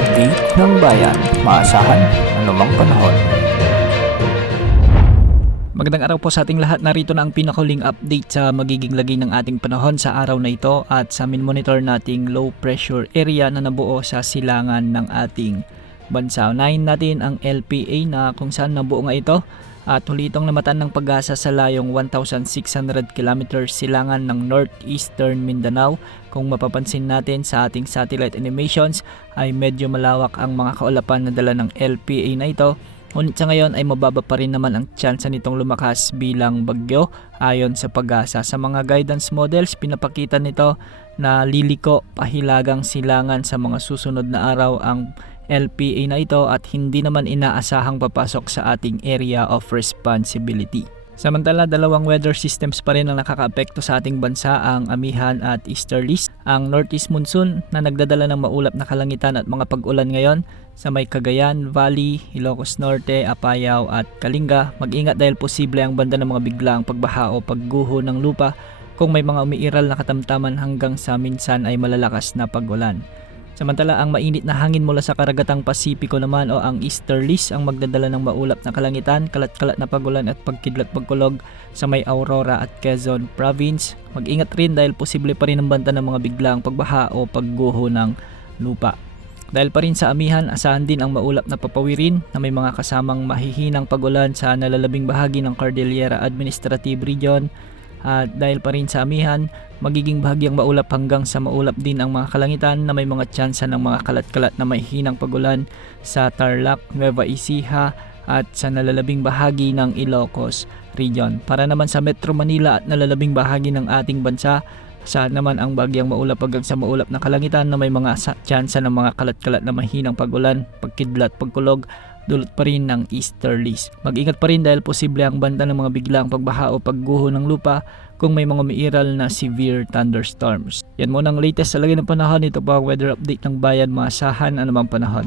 update ng bayan. Maasahan anumang panahon. Magandang araw po sa ating lahat. Narito na ang pinakahuling update sa magiging lagay ng ating panahon sa araw na ito at sa monitor nating low pressure area na nabuo sa silangan ng ating bansa. Unahin natin ang LPA na kung saan nabuo nga ito at huli itong namatan ng pag-asa sa layong 1,600 km silangan ng northeastern Mindanao. Kung mapapansin natin sa ating satellite animations ay medyo malawak ang mga kaulapan na dala ng LPA na ito. Ngunit sa ngayon ay mababa pa rin naman ang tsansa nitong lumakas bilang bagyo ayon sa pag-asa. Sa mga guidance models, pinapakita nito na liliko pahilagang silangan sa mga susunod na araw ang LPA na ito at hindi naman inaasahang papasok sa ating area of responsibility. Samantala, dalawang weather systems pa rin ang nakakaapekto sa ating bansa, ang amihan at easterlies. Ang northeast monsoon na nagdadala ng maulap na kalangitan at mga pag-ulan ngayon sa may Cagayan Valley, Ilocos Norte, Apayao at Kalinga. Mag-ingat dahil posible ang banda ng mga biglaang pagbaha o pagguho ng lupa kung may mga umiiral na katamtaman hanggang sa minsan ay malalakas na pag-ulan. Samantala, ang mainit na hangin mula sa karagatang Pasipiko naman o ang easterlies ang magdadala ng maulap na kalangitan, kalat-kalat na pagulan at pagkidlat-pagkulog sa may Aurora at Quezon Province. Mag-ingat rin dahil posible pa rin ang banta ng mga biglaang pagbaha o pagguho ng lupa. Dahil pa rin sa amihan, asahan din ang maulap na papawirin na may mga kasamang mahihinang pagulan sa nalalabing bahagi ng Cordillera Administrative Region. At dahil pa rin sa amihan, magiging bahagyang maulap hanggang sa maulap din ang mga kalangitan na may mga tsansa ng mga kalat-kalat na mahihinang pagulan sa Tarlac, Nueva Ecija at sa nalalabing bahagi ng Ilocos Region. Para naman sa Metro Manila at nalalabing bahagi ng ating bansa, saan naman ang bahagyang maulap hanggang sa maulap na kalangitan na may mga tsansa ng mga kalat-kalat na mahihinang pagulan, pagkidlat, pagkulog, dulot pa rin ng easterlies. Mag-ingat pa rin dahil posible ang banta ng mga biglaang pagbaha o pagguho ng lupa kung may mga umiiral na severe thunderstorms. Yan muna ang latest sa lagay ng panahon. Ito po ang weather update ng bayan. Maasahan anumang panahon.